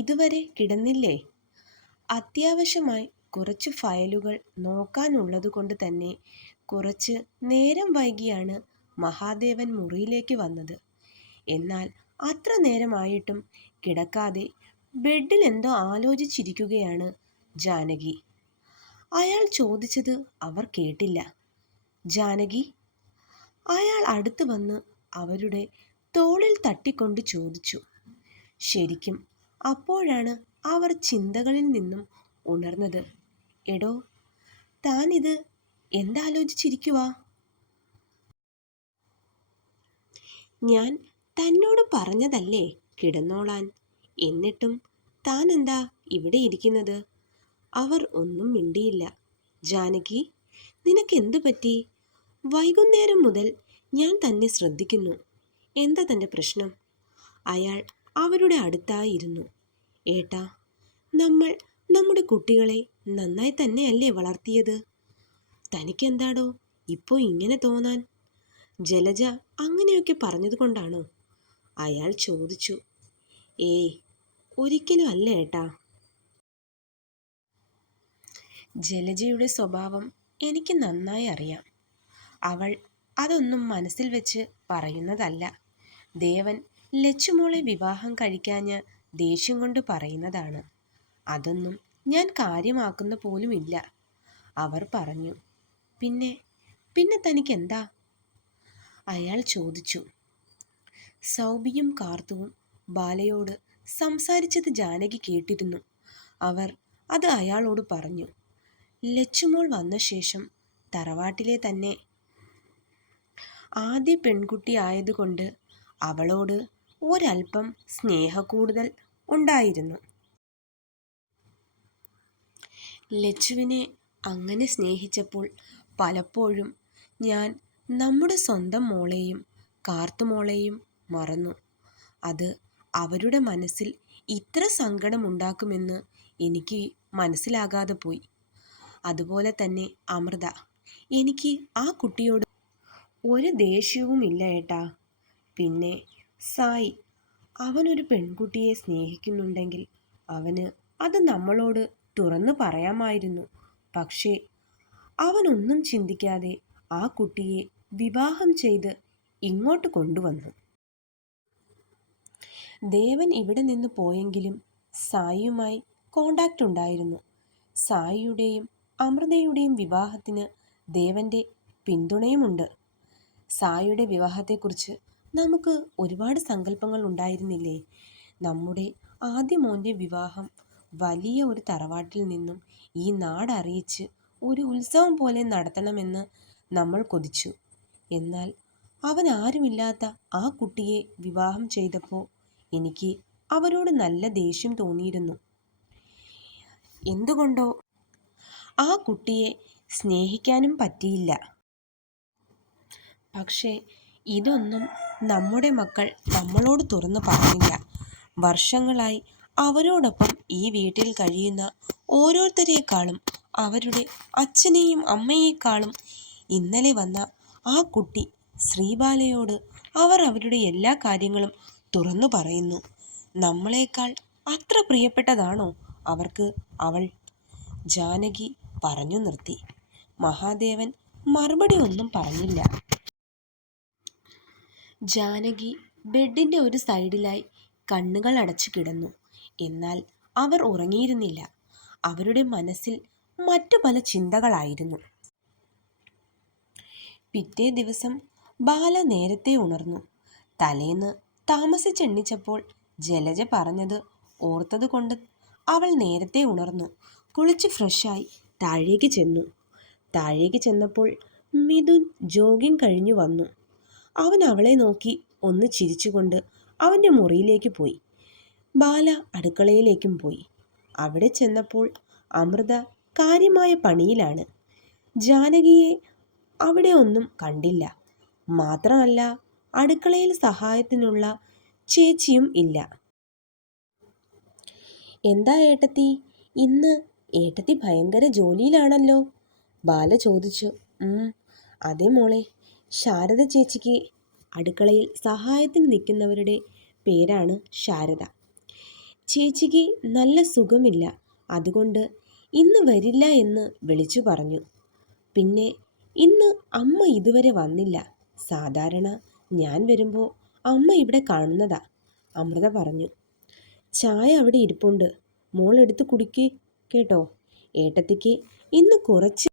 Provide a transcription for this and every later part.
ഇതുവരെ കിടന്നില്ലേ? അത്യാവശ്യമായി കുറച്ച് ഫയലുകൾ നോക്കാനുള്ളതുകൊണ്ട് തന്നെ കുറച്ച് നേരം വൈകിയാണ് മഹാദേവൻ മുറിയിലേക്ക് വന്നത്. എന്നാൽ അത്ര നേരമായിട്ടും കിടക്കാതെ ബെഡിൽ എന്തോ ആലോചിച്ചിരിക്കുകയാണ് ജാനകി. അയാൾ ചോദിച്ചത് അവർ കേട്ടില്ല. ജാനകി? അയാൾ അടുത്ത് വന്ന് അവരുടെ തോളിൽ തട്ടിക്കൊണ്ട് ചോദിച്ചു. ശരിക്കും അപ്പോഴാണ് അവർ ചിന്തകളിൽ നിന്നും ഉണർന്നത്. എടോ, താനിത് എന്താലോചിച്ചിരിക്കുവാ? ഞാൻ തന്നോട് പറഞ്ഞതല്ലേ കിടന്നോളാൻ. എന്നിട്ടും താൻ എന്താ ഇവിടെ ഇരിക്കുന്നത്? അവർ ഒന്നും മിണ്ടിയില്ല. ജാനകി, നിനക്കെന്തു പറ്റി? വൈകുന്നേരം മുതൽ ഞാൻ തന്നെ ശ്രദ്ധിക്കുന്നു. എന്താ തൻ്റെ പ്രശ്നം? അയാൾ അവരുടെ അടുത്തായിരുന്നു. ഏട്ടാ, നമ്മൾ നമ്മുടെ കുട്ടികളെ നന്നായി തന്നെയല്ലേ വളർത്തിയത്? തനിക്കെന്താടോ ഇപ്പോൾ ഇങ്ങനെ തോന്നാൻ? ജലജ അങ്ങനെയൊക്കെ പറഞ്ഞതുകൊണ്ടാണോ? അയാൾ ചോദിച്ചു. ഏയ്, ഒരിക്കലും അല്ല ഏട്ടാ. ജലജയുടെ സ്വഭാവം എനിക്ക് നന്നായി അറിയാം. അവൾ അതൊന്നും മനസ്സിൽ വെച്ച് പറയുന്നതല്ല. ദേവൻ ലച്ചുമോളെ വിവാഹം കഴിക്കാഞ്ഞ് ദേഷ്യം കൊണ്ട് പറയുന്നതാണ്. അതൊന്നും ഞാൻ കാര്യമാക്കുന്ന പോലുമില്ല. അവർ പറഞ്ഞു. പിന്നെ പിന്നെ തനിക്കെന്താ? അയാൾ ചോദിച്ചു. സൗബിയും കാർത്തുവും ബാലയോട് സംസാരിച്ചത് ജാനകി കേട്ടിരുന്നു. അവർ അത് അയാളോട് പറഞ്ഞു. ലച്ചുമോൾ വന്ന ശേഷം തറവാട്ടിലെ തന്നെ ആദ്യ പെൺകുട്ടി ആയതുകൊണ്ട് അവളോട് ഒരല്പം സ്നേഹക്കൂടുതൽ ഉണ്ടായിരുന്നു. ലച്ചുവിനെ അങ്ങനെ സ്നേഹിച്ചപ്പോൾ പലപ്പോഴും ഞാൻ നമ്മുടെ സ്വന്തം മോളെയും കാർത്തുമോളെയും മറന്നു. അത് അവരുടെ മനസ്സിൽ ഇത്ര സങ്കടമുണ്ടാക്കുമെന്ന് എനിക്ക് മനസ്സിലാകാതെ പോയി. അതുപോലെ തന്നെ അമൃത. എനിക്ക് ആ കുട്ടിയോട് ഒരു ദേഷ്യവുമില്ല ഏട്ടാ. പിന്നെ സായി, അവനൊരു പെൺകുട്ടിയെ സ്നേഹിക്കുന്നുണ്ടെങ്കിൽ അവന് അത് നമ്മളോട് തുറന്നു പറയാമായിരുന്നു. പക്ഷേ അവനൊന്നും ചിന്തിക്കാതെ ആ കുട്ടിയെ വിവാഹം ചെയ്ത് ഇങ്ങോട്ട് കൊണ്ടുവന്നു. ദേവൻ ഇവിടെ നിന്ന് പോയെങ്കിലും സായിയുമായി കോണ്ടാക്റ്റ് ഉണ്ടായിരുന്നു. സായിയുടെയും അമൃതയുടെയും വിവാഹത്തിന് ദേവൻ്റെ പിന്തുണയുമുണ്ട്. സായിയുടെ വിവാഹത്തെക്കുറിച്ച് നമുക്ക് ഒരുപാട് സങ്കല്പങ്ങൾ ഉണ്ടായിരുന്നില്ലേ? നമ്മുടെ ആദ്യ മോൻ്റെ വിവാഹം വലിയ ഒരു തറവാട്ടിൽ നിന്നും ഈ നാടറിയിച്ച് ഒരു ഉത്സവം പോലെ നടത്തണമെന്ന് നമ്മൾ കൊതിച്ചു. എന്നാൽ അവൻ ആരുമില്ലാത്ത ആ കുട്ടിയെ വിവാഹം ചെയ്തപ്പോൾ എനിക്ക് അവരോട് നല്ല ദേഷ്യം തോന്നിയിരുന്നു. എന്തുകൊണ്ടോ ആ കുട്ടിയെ സ്നേഹിക്കാനും പറ്റിയില്ല. പക്ഷേ ഇതൊന്നും നമ്മുടെ മക്കൾ നമ്മളോട് തുറന്നു പറഞ്ഞില്ല. വർഷങ്ങളായി അവരോടൊപ്പം ഈ വീട്ടിൽ കഴിയുന്ന ഓരോരുത്തരെക്കാളും അവരുടെ അച്ഛനെയും അമ്മയെക്കാളും ഇന്നലെ വന്ന ആ കുട്ടി ശ്രീബാലയോട് അവർ അവരുടെ എല്ലാ കാര്യങ്ങളും തുറന്നു പറയുന്നു. നമ്മളെക്കാൾ അത്ര പ്രിയപ്പെട്ടതാണോ അവർക്ക് അവൾ? ജാനകി പറഞ്ഞു നിർത്തി. മഹാദേവൻ മറുപടി ഒന്നും പറഞ്ഞില്ല. ജാനകി ബെഡിൻ്റെ ഒരു സൈഡിലായി കണ്ണുകൾ അടച്ചു കിടന്നു. എന്നാൽ അവർ ഉറങ്ങിയിരുന്നില്ല. അവരുടെ മനസ്സിൽ മറ്റു പല ചിന്തകളായിരുന്നു. പിറ്റേ ദിവസം ബാല നേരത്തെ ഉണർന്നു. തലേന്ന് താമസിച്ചെണ്ണിച്ചപ്പോൾ ജലജ പറഞ്ഞത് ഓർത്തതുകൊണ്ട് അവൾ നേരത്തെ ഉണർന്നു. കുളിച്ച് ഫ്രഷായി താഴേക്ക് ചെന്നു. താഴേക്ക് ചെന്നപ്പോൾ മിഥുൻ ജോഗിങ് കഴിഞ്ഞു വന്നു. അവൻ അവളെ നോക്കി ഒന്ന് ചിരിച്ചുകൊണ്ട് അവൻ്റെ മുറിയിലേക്ക് പോയി. ബാല അടുക്കളയിലേക്കും പോയി. അവിടെ ചെന്നപ്പോൾ അമൃത കാര്യമായ പണിയിലാണ്. ജാനകിയെ അവിടെ ഒന്നും കണ്ടില്ല. മാത്രമല്ല അടുക്കളയിൽ സഹായത്തിനുള്ള ചേച്ചിയും ഇല്ല. എന്താ ഏട്ടത്തി, ഇന്ന് ഏട്ടത്തി ഭയങ്കര ജോലിയിലാണല്ലോ? ബാല ചോദിച്ചു. അതെ മോളെ, ശാരദ ചേച്ചിക്ക് അടുക്കളയിൽ സഹായത്തിന് നിൽക്കുന്നവരുടെ പേരാണ് ശാരദ. ചേച്ചിക്ക് നല്ല സുഖമില്ല, അതുകൊണ്ട് ഇന്ന് വരില്ല എന്ന് വിളിച്ചു പറഞ്ഞു. പിന്നെ ഇന്ന് അമ്മ ഇതുവരെ വന്നില്ല. സാധാരണ ഞാൻ വരുമ്പോൾ അമ്മ ഇവിടെ കാണുന്നതാ, അമൃത പറഞ്ഞു. ചായ അവിടെ ഇരിപ്പുണ്ട്, മോൾ എടുത്ത് കുടിക്ക് കേട്ടോ. ഏട്ടത്തിക്ക് ഇന്ന് കുറച്ച്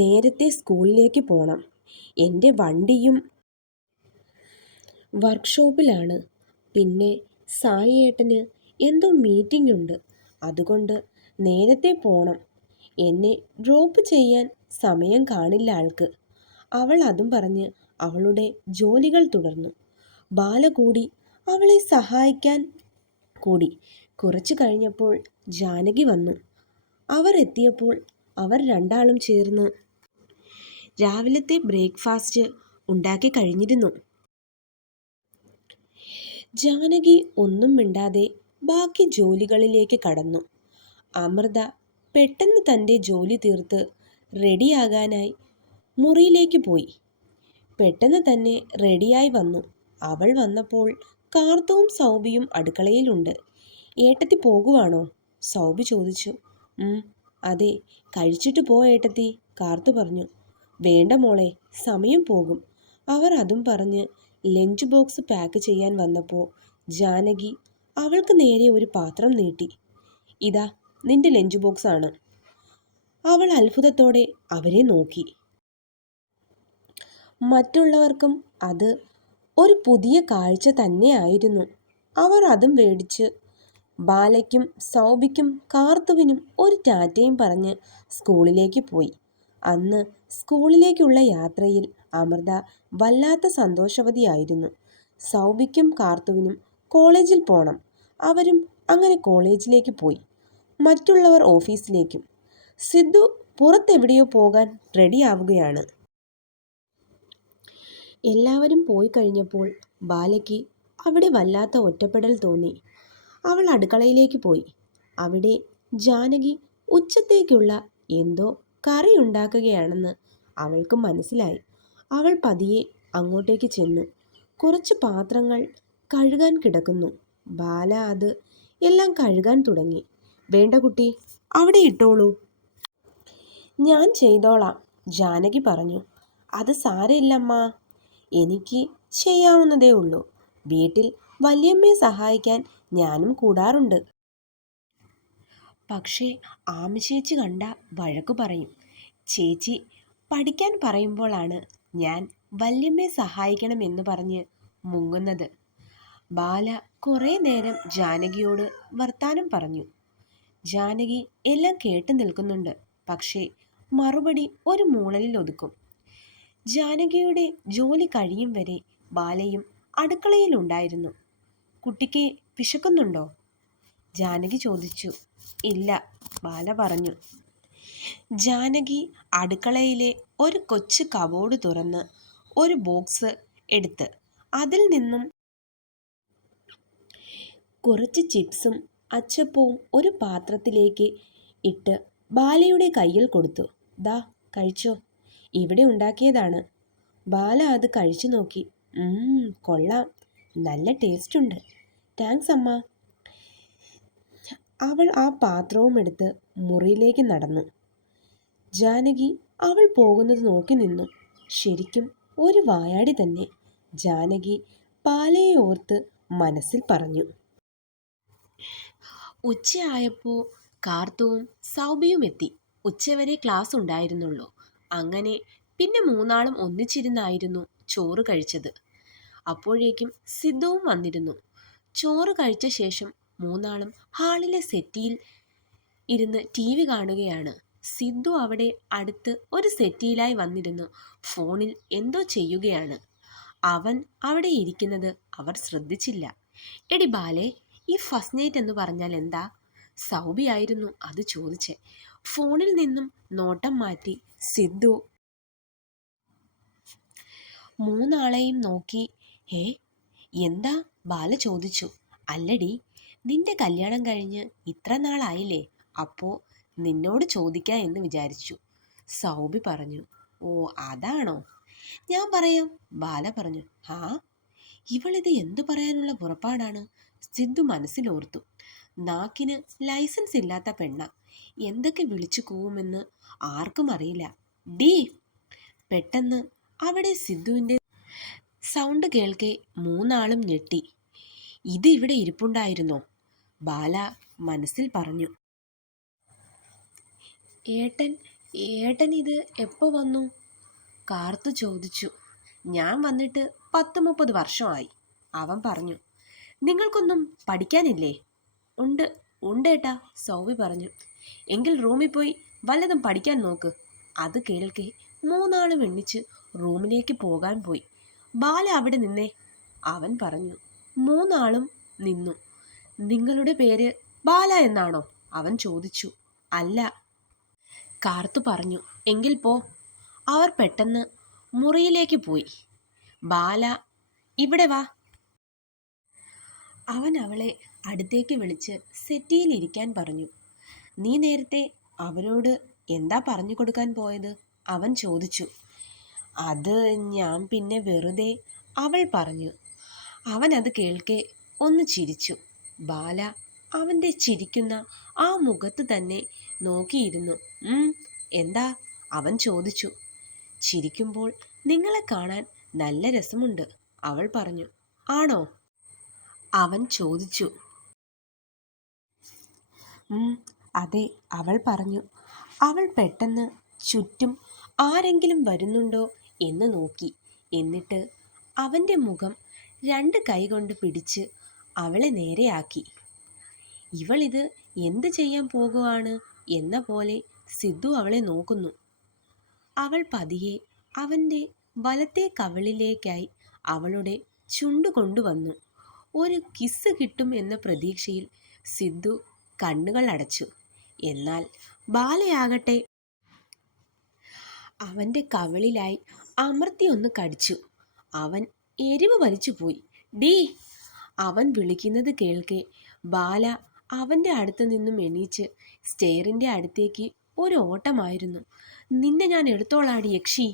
നേരത്തെ സ്കൂളിലേക്ക് പോകണം. എൻ്റെ വണ്ടിയും വർക്ക്ഷോപ്പിലാണ്. പിന്നെ സായി ഏട്ടന് എന്തോ മീറ്റിംഗ് ഉണ്ട്, അതുകൊണ്ട് നേരത്തെ പോണം. എന്നെ ഡ്രോപ്പ് ചെയ്യാൻ സമയം കാണില്ല ആൾക്ക്. അവൾ അതും പറഞ്ഞ് അവളുടെ ജോലികൾ തുടർന്നു. ബാല കൂടി അവളെ സഹായിക്കാൻ കൂടി. കുറച്ചു കഴിഞ്ഞപ്പോൾ ജാനകി വന്നു. അവർ എത്തിയപ്പോൾ അവർ രണ്ടാളും ചേർന്ന് രാവിലത്തെ ബ്രേക്ക്ഫാസ്റ്റ് ഉണ്ടാക്കി കഴിഞ്ഞിരുന്നു. ജാനകി ഒന്നും മിണ്ടാതെ ബാക്കി ജോലികളിലേക്ക് കടന്നു. അമൃത പെട്ടെന്ന് തൻ്റെ ജോലി തീർത്ത് റെഡിയാകാനായി മുറിയിലേക്ക് പോയി. പെട്ടെന്ന് തന്നെ റെഡിയായി വന്നു. അവൾ വന്നപ്പോൾ കാർത്തവും സൗബിയും അടുക്കളയിലുണ്ട്. ഏട്ടത്തി പോകുവാണോ? സൗബി ചോദിച്ചു. അതെ, കഴിച്ചിട്ട് പോ ഏട്ടത്തി, കാർത്തു പറഞ്ഞു. വേണ്ട മോളെ, സമയം പോകും. അവർ അതും പറഞ്ഞ് ലഞ്ച് ബോക്സ് പാക്ക് ചെയ്യാൻ വന്നപ്പോൾ ജാനകി അവൾക്ക് നേരെ ഒരു പാത്രം നീട്ടി. ഇതാ നിന്റെ ലഞ്ച് ബോക്സ് ആണ്. അവൾ അത്ഭുതത്തോടെ അവരെ നോക്കി. മറ്റുള്ളവർക്കും അത് ഒരു പുതിയ കാഴ്ച തന്നെയായിരുന്നു. അവർ അതും മേടിച്ച് ബാലയ്ക്കും സൗബിക്കും കാർത്തുവിനും ഒരു ടാറ്റയും പറഞ്ഞ് സ്കൂളിലേക്ക് പോയി. അന്ന് സ്കൂളിലേക്കുള്ള യാത്രയിൽ അമൃത വല്ലാത്ത സന്തോഷവതിയായിരുന്നു. സൗബിക്കും കാർത്തുവിനും കോളേജിൽ പോകണം. അവരും അങ്ങനെ കോളേജിലേക്ക് പോയി. മറ്റുള്ളവർ ഓഫീസിലേക്കും. സിദ്ധു പുറത്തെവിടെയോ പോകാൻ റെഡിയാവുകയാണ്. എല്ലാവരും പോയി കഴിഞ്ഞപ്പോൾ ബാലയ്ക്ക് അവിടെ വല്ലാത്ത ഒറ്റപ്പെടൽ തോന്നി. അവൾ അടുക്കളയിലേക്ക് പോയി. അവിടെ ജാനകി ഉച്ചത്തേക്കുള്ള എന്തോ കറി ഉണ്ടാക്കുകയാണെന്ന് അവൾക്ക് മനസ്സിലായി. അവൾ പതിയെ അങ്ങോട്ടേക്ക് ചെന്നു. കുറച്ച് പാത്രങ്ങൾ കഴുകാൻ കിടക്കുന്നു. ബാല അത് എല്ലാം കഴുകാൻ തുടങ്ങി. വേണ്ട കുട്ടി, അവിടെ ഇട്ടോളൂ, ഞാൻ ചെയ്തോളാം, ജാനകി പറഞ്ഞു. അത് സാരമില്ലമ്മ, എനിക്ക് ചെയ്യാവുന്നതേ ഉള്ളൂ. വീട്ടിൽ വല്യമ്മയെ സഹായിക്കാൻ ഞാനും കൂടാറുണ്ട്. പക്ഷേ ആമി ചേച്ചി കണ്ട വഴക്കു പറയും. ചേച്ചി പഠിക്കാൻ പറയുമ്പോഴാണ് ഞാൻ വല്യമ്മയെ സഹായിക്കണമെന്ന് പറഞ്ഞ് മുങ്ങുന്നത്. ബാല കുറേ നേരം ജാനകിയോട് വർത്താനം പറഞ്ഞു. ജാനകി എല്ലാം കേട്ടു നിൽക്കുന്നുണ്ട്. പക്ഷേ മറുപടി ഒരു മൂളലിൽ ഒതുക്കും. ജാനകിയുടെ ജോലി കഴിയും വരെ ബാലയും അടുക്കളയിലുണ്ടായിരുന്നു. കുട്ടിക്ക് വിശക്കുന്നുണ്ടോ? ജാനകി ചോദിച്ചു. ഇല്ല, ബാല പറഞ്ഞു. ജാനകി അടുക്കളയിലെ ഒരു കൊച്ചു കബോർഡ് തുറന്ന് ഒരു ബോക്സ് എടുത്ത് അതിൽ നിന്നും കുറച്ച് ചിപ്സും അച്ചപ്പവും ഒരു പാത്രത്തിലേക്ക് ഇട്ട് ബാലയുടെ കയ്യിൽ കൊടുത്തു. ദാ കഴിച്ചോ, ഇവിടെ ഉണ്ടാക്കിയതാണ്. ബാല അത് കഴിച്ചു നോക്കി. കൊള്ളാം, നല്ല ടേസ്റ്റ് ഉണ്ട്. താങ്ക്സ് അമ്മ. അവൾ ആ പാത്രവും എടുത്ത് മുറിയിലേക്ക് നടന്നു. ജാനകി അവൾ പോകുന്നത് നോക്കി നിന്നു. ശരിക്കും ഒരു വായാടി തന്നെ, ജാനകി ബാലയെ ഓർത്ത് മനസ്സിൽ പറഞ്ഞു. ഉച്ചയായപ്പോൾ കാർത്തുവും സൗബിയും എത്തി. ഉച്ചവരെ ക്ലാസ് ഉണ്ടായിരുന്നുള്ളൂ. അങ്ങനെ പിന്നെ മൂന്നാളും ഒന്നിച്ചിരുന്നായിരുന്നു ചോറ് കഴിച്ചത്. അപ്പോഴേക്കും സിദ്ധുവും വന്നിരുന്നു. ചോറ് കഴിച്ച ശേഷം മൂന്നാളും ഹാളിലെ സെറ്റിയിൽ ഇരുന്ന് TV കാണുകയാണ്. സിദ്ധു അവിടെ അടുത്ത് ഒരു സെറ്റിയിലായി വന്നിരുന്നു ഫോണിൽ എന്തോ ചെയ്യുകയാണ്. അവൻ അവിടെ ഇരിക്കുന്നത് അവർ ശ്രദ്ധിച്ചില്ല. എടി ബാലേ, ഈ ഫസ്റ്റ് നൈറ്റ് എന്ന് പറഞ്ഞാൽ എന്താ? സൗബിയായിരുന്നു അത് ചോദിച്ചേ. ഫോണിൽ നിന്നും നോട്ടം മാറ്റി സിദ്ധു മൂന്നാളെയും നോക്കി. എന്താ? ബാല ചോദിച്ചു. അല്ലടി, നിന്റെ കല്യാണം കഴിഞ്ഞ് ഇത്ര നാളായില്ലേ, അപ്പോൾ നിന്നോട് ചോദിക്കാം എന്ന് വിചാരിച്ചു, സൗബി പറഞ്ഞു. ഓ അതാണോ? ഞാൻ പറയാം, ബാല പറഞ്ഞു. ഇവളിത് എന്തു പറയാനുള്ള പുറപ്പാടാണ്? സിദ്ധു മനസ്സിലോർത്തു. നാക്കിന് ലൈസൻസ് ഇല്ലാത്ത പെണ്ണ. എന്തൊക്കെ വിളിച്ചു കൂവുമെന്ന് ആർക്കും അറിയില്ല. ഡീ! പെട്ടെന്ന് അവിടെ സിദ്ധുവിൻ്റെ സൗണ്ട് കേൾക്കെ മൂന്നാളും ഞെട്ടി. ഇത് ഇവിടെ ഇരിപ്പുണ്ടായിരുന്നോ? ബാല മനസ്സിൽ പറഞ്ഞു. ഏട്ടൻ ഇത് എപ്പോ വന്നു? കാർത്തു ചോദിച്ചു. ഞാൻ വന്നിട്ട് 30 വർഷമായി, അവൻ പറഞ്ഞു. നിങ്ങൾക്കൊന്നും പഠിക്കാനില്ലേ? ഉണ്ടേട്ടാ, സൗവി പറഞ്ഞു. എങ്കിൽ റൂമിൽ പോയി വല്ലതും പഠിക്കാൻ നോക്ക്. അത് കേൾക്കെ മൂന്നാളും എണ്ണിച്ച് റൂമിലേക്ക് പോകാൻ പോയി. ബാല അവിടെ നിന്നേ, അവൻ പറഞ്ഞു. മൂന്നാളും നിന്നു. നിങ്ങളുടെ പേര് ബാല എന്നാണോ? അവൻ ചോദിച്ചു. അല്ല, കാർത്തു പറഞ്ഞു. എങ്കിൽ പോ. അവർ പെട്ടെന്ന് മുറിയിലേക്ക് പോയി. ബാല, ഇവിടെ വാ. അവൻ അവളെ അടുത്തേക്ക് വിളിച്ച് സെറ്റിയിൽ ഇരിക്കാൻ പറഞ്ഞു. നീ നേരത്തെ അവരോട് എന്താ പറഞ്ഞു കൊടുക്കാൻ പോയത്? അവൻ ചോദിച്ചു. അത് ഞാൻ പിന്നെ വെറുതെ, അവൾ പറഞ്ഞു. അവൻ അത് കേൾക്കെ ഒന്ന് ചിരിച്ചു. ബാല അവൻ്റെ ചിരിക്കുന്ന ആ മുഖത്ത് തന്നെ നോക്കിയിരുന്നു. എന്താ? അവൻ ചോദിച്ചു. ചിരിക്കുമ്പോൾ നിങ്ങളെ കാണാൻ നല്ല രസമുണ്ട്, അവൾ പറഞ്ഞു. ആണോ? അവൻ ചോദിച്ചു. അതെ, അവൾ പറഞ്ഞു. അവൾ പെട്ടെന്ന് ചുറ്റും ആരെങ്കിലും വരുന്നുണ്ടോ എന്ന് നോക്കി. എന്നിട്ട് അവൻ്റെ മുഖം 2 കൈകൊണ്ട് പിടിച്ച് അവളെ നേരെയാക്കി. ഇവളിത് എന്ത് ചെയ്യാൻ പോകുവാണ് എന്ന പോലെ സിദ്ധു അവളെ നോക്കുന്നു. അവൾ പതിയെ അവൻ്റെ വലത്തെ കവിളിലേക്കായി അവളുടെ ചുണ്ടു കൊണ്ടുവന്നു. ഒരു കിസ് കിട്ടും എന്ന പ്രതീക്ഷയിൽ സിദ്ധു കണ്ണുകൾ അടച്ചു. എന്നാൽ ബാലയാകട്ടെ അവൻ്റെ കവിളിലായി അമർത്തി ഒന്ന് കടിച്ചു. അവൻ എരിവ് വലിച്ചു പോയി. ഡീ! അവൻ വിളിക്കുന്നത് കേൾക്കെ ബാല അവൻ്റെ അടുത്ത് നിന്നും എണീച്ച് സ്റ്റെയറിൻ്റെ അടുത്തേക്ക് ഒരു ഓട്ടമായിരുന്നു. നിന്നെ ഞാൻ എടുത്തോളാടി യക്ഷി,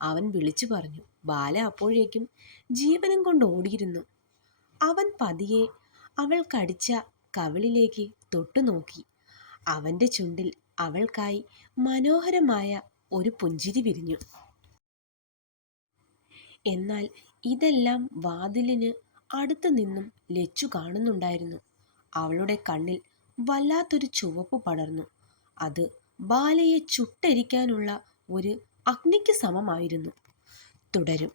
അവൻ വിളിച്ചു പറഞ്ഞു. ബാല അപ്പോഴേക്കും ജീവനും കൊണ്ട് ഓടിയിരുന്നു. അവൻ പതിയെ അവൾ കടിച്ച കവിളിലേക്ക് തൊട്ടു നോക്കി. അവൻ്റെ ചുണ്ടിൽ അവൾക്കായി മനോഹരമായ ഒരു പുഞ്ചിരി വിരിഞ്ഞു. എന്നാൽ ഇതെല്ലാം വാതിലിന് അടുത്തു നിന്നും ലച്ചു കാണുന്നുണ്ടായിരുന്നു. അവളുടെ കണ്ണിൽ വല്ലാത്തൊരു ചുവപ്പ് പടർന്നു. അത് ബാലയെ ചുട്ടരിക്കാനുള്ള ഒരു അഗ്നിക്ക് സമമായിരുന്നു. തുടരും.